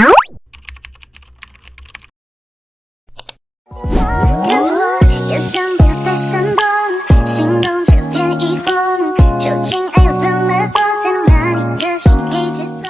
也想别再闪动，心动却有点疑惑，究竟爱要怎么做才能让你的心给解锁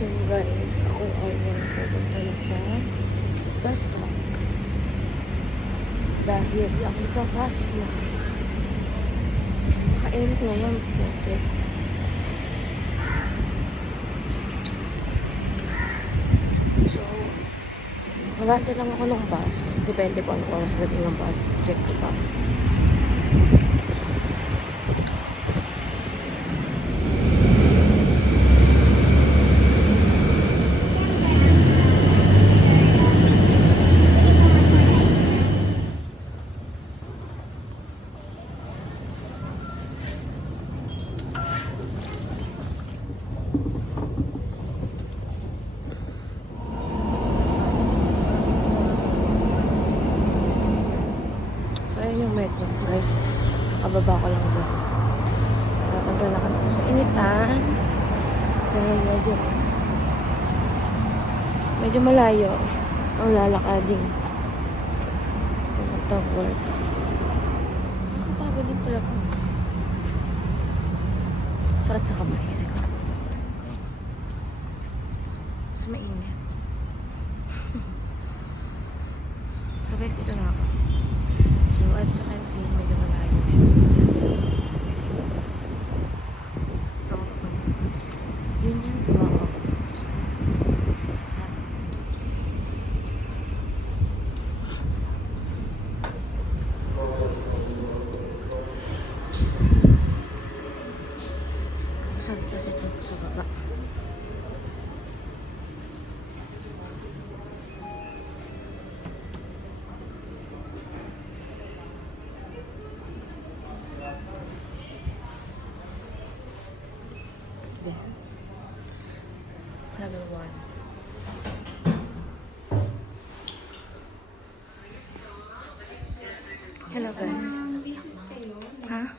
？So guys, ako ay pupunta lang sa bus stop. Dahil ako papasok na. Makainit ngayon, puti. So, magantay lang ako ng bus. Depende kung anong oras natin ng bus. Check ko pa. Ayan yung metro, guys. Kababa ko lang dyan. Natanggal ako sa initan. Dahil medyo malayo ang lalakading. Pumunta work. Nakapagod din pala ko. Sakit sa kamay. Mas mainit. So guys, dito na ako. So, as you can see, medyo malayo siya. Dito ako pupunta. Yun po. Saan kasi ito? Sa baba. Level 1. Hello guys. Ha?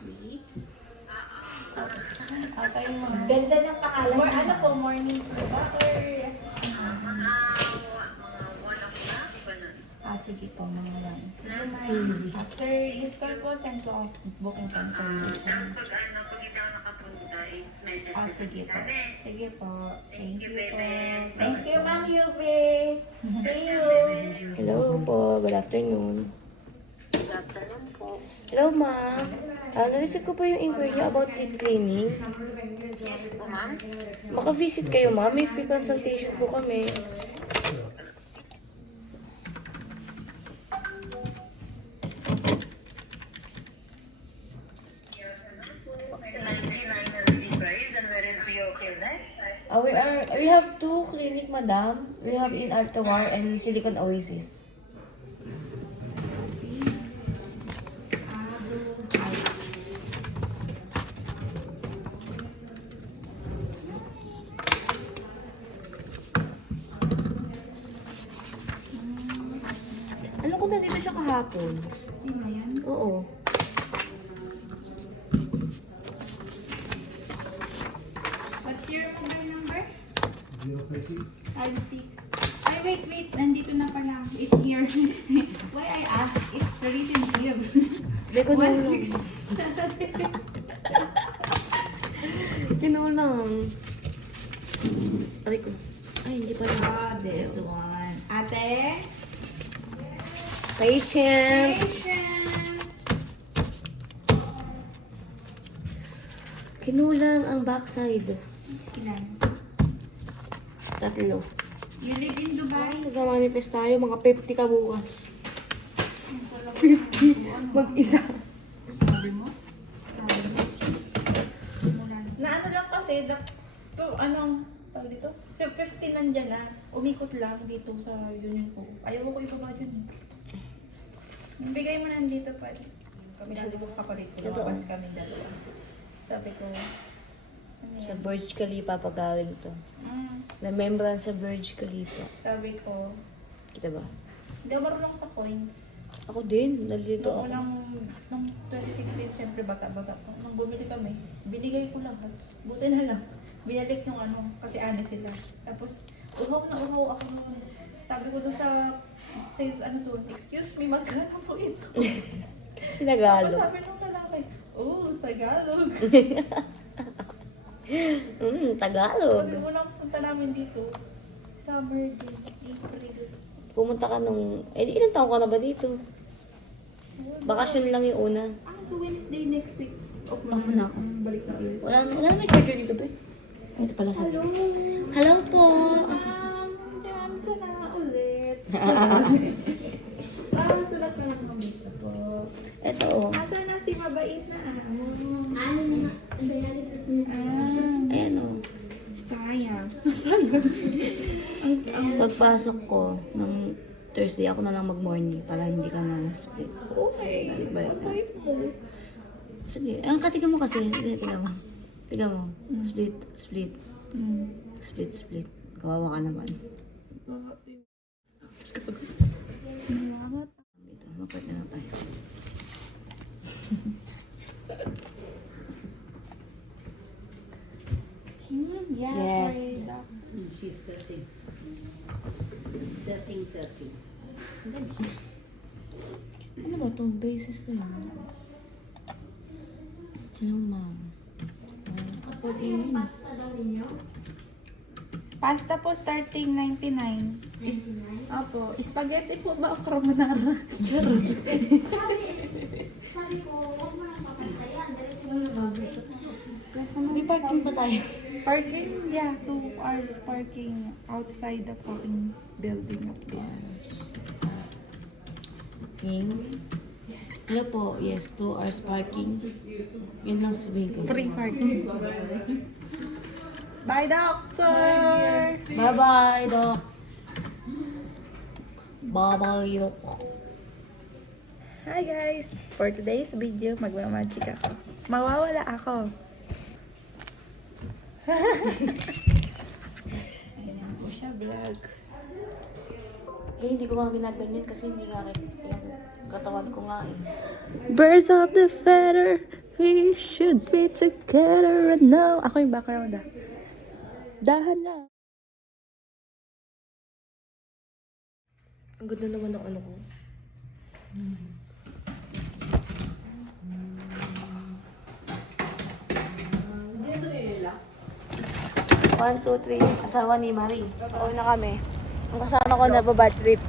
Okay, ganda ng pangalan. Ano po, morning po ba? Sige po, mga lang. After this call po, send ko ang booking confirmation. Sige po. Sige po. Thank you po. Thank you, Ma'am Yubi. See you. Hello po. Good afternoon. Good afternoon po. Hello ma'am. Narisip ko po yung inquiry niyo about teeth cleaning. Yes po, ma'am. Maka-visit kayo ma'am. May free consultation po kami. We have two clinic, madam. We have in Altamar and Silicon Oasis. Alam ko na dito siya kahapon. Yun na yan. Oo. What's your mobile number? 056. Ay, wait. Nandito na pala. It's here. Why I ask? It's written here. Hindi ko na 16. Kinulang. Aray ko. Ay, hindi pala. Oh, this one. Ate? Patient. Kinulang ang backside. Ilan? Tatlo. You live in Dubai? Nag-manifest tayo, mga 50 ka bukas. 50. Mag-isa. Sabi mo? Na ano lang kasi, tawag dito? 15 nandyan na. Umikot lang dito sa union ko. Ayaw ko ibaba dyan. Bigay mo nandito pa. Kami nandito kapalit ko. Ito, Lumabas kami dalawa. Sabi ko, ano Sa yan? Burj Khalifa pagaling to. Mm, Remembrance sa Burj Khalifa. sabi ko, Kita ba? hindi ako marunong sa coins. Ako din. Nalilito ako. Nung 2016, syempre bata-bata pa. Nung bumili kami, binigay ko lahat. Buti na lang. Binalik nung kasi ano sila. Tapos, uhaw na uhaw ako noon. Sabi ko doon sa sales, excuse me, magkano po ito? Tapos Sinagalog. sabi nung lalaki, Tagalog. Tagalog. Kasi unang punta namin dito, summer day, April. Pumunta ka nung... ilan taon ka na ba dito? Bakasyon lang yung una. So Wednesday next week. Off na ako. Balik na ulit. Wala naman charger dito ba? Ito pala sa... Hello po! Diyan ka na ulit. Sulat na lang kami ito po. Ito oh. Asa na si mabait na Ayan oh. sayang. Pagpasok ko ng Thursday, ako na lang mag-morning para hindi ka na split. Okay. Mabait mo. Sige. Ang katiga mo kasi. Hindi, tiga mo. Tiga mo. Split. Split. Kawawa ka naman. Dito, mag-part na lang tayo. Yes. She's searching. Searching. Ano ba ito? Basis to yun. Hello, ma'am. Kapag yun. Pasta po starting 99. Opo. Spaghetti po ba o carbonara? Charot. Hindi parking pa tayo. Parking? Yeah, 2 hours parking outside the fucking building of this. King? Hello po. Yes, 2 hours parking. Yun lang sabihin ko. Free parking. Bye, doctor! Bye-bye, Doc. Bye-bye, Doc. Hi guys! For today's video, magmamagic ako. Mawawala ako. Ayun na po siya, vlog. Eh, hindi ko nga ginaganyan kasi hindi nga yung katawan ko nga eh. Birds of the feather, we should be together and now. Ako yung background ah. Dahan na. Ang ganda naman ng ano ko. One, two, three. Asawa ni Marie. Pauwi na kami. Ang kasama ko na bad trip.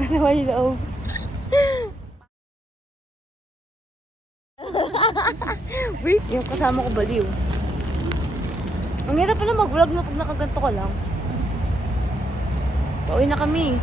Asawa niyo daw. Wait, yung kasama ko baliw. Ang hirap pala mag-vlog na pag nakaganto ka lang. Pauwi na kami.